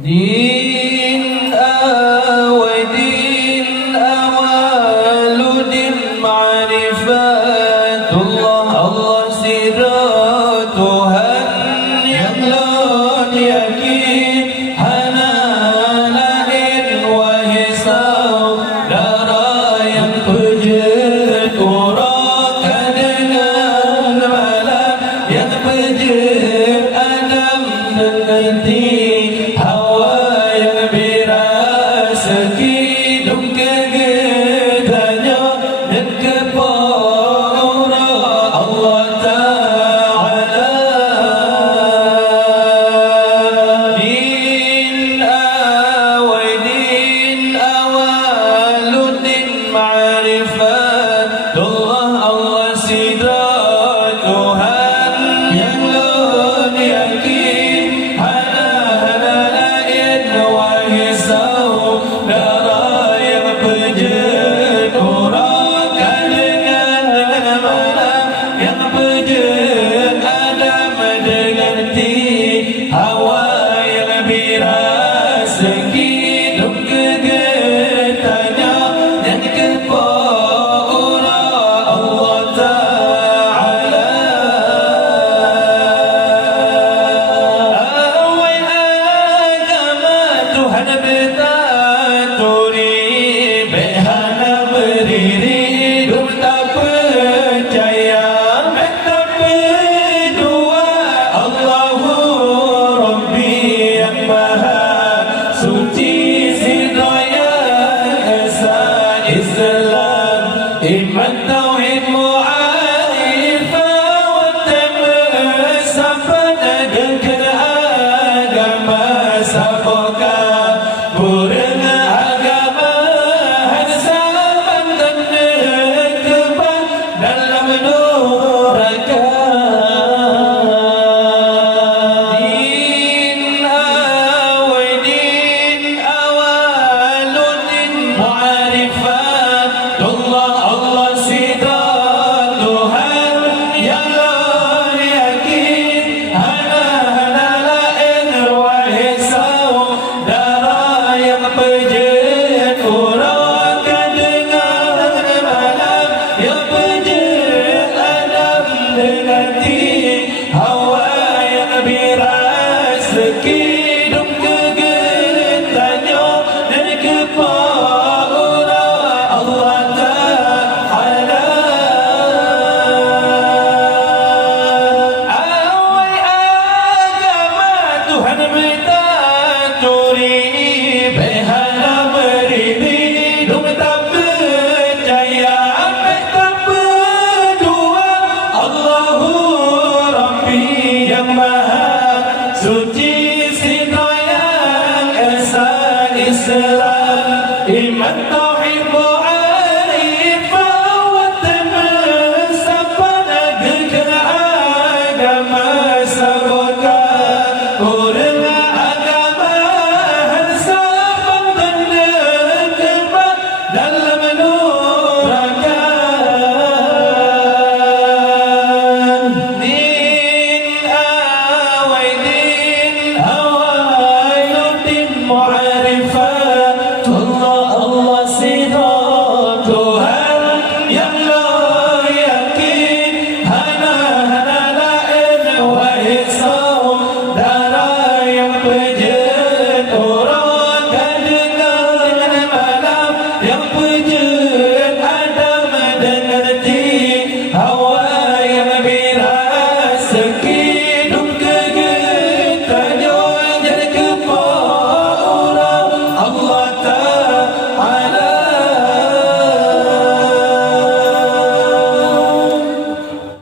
دين ودين أوال دين معرفات الله Allah sirah Tuhan yang lon yakin hana lahir wahai saudara yang pejat urakan dengan malam yang pejat Adam dengan Hawa yang berasa hidung kegedanya dan kepora Allah Ta'ala. Din awaludin ma'rifatullah Allah sidra Tuhan yang lon yakin saudara yang pejat urakan dengan malam yang pejat Adam dengan Hawa yang berasa hidup kegetanya dan kepora Allah Ta'ala. Awal agama Tuhan bertaturi behana berdiri hidup tak percaya tak berdua Allahu Rabbi yang maha suci sidaya esa Islam iman tauhid mu'arifah wa tamasafat dengan agama sabaka purna agama hadsaban dan keban dalam neraka. Din awaludin ma'rifatullah Allah sidra Tuhan yang lon yakin hana lain wahai saudara yang pejat urakan dengan malam yang pejat Adam dengan Hawa yang berasa hidup kegetanya dan kepora Allah Ta'ala. Awal agama Tuhan bertaturi behana berdiri hidup tak percaya tak berdua Allahu Rabbi yang maha suci sidra yang esa Islam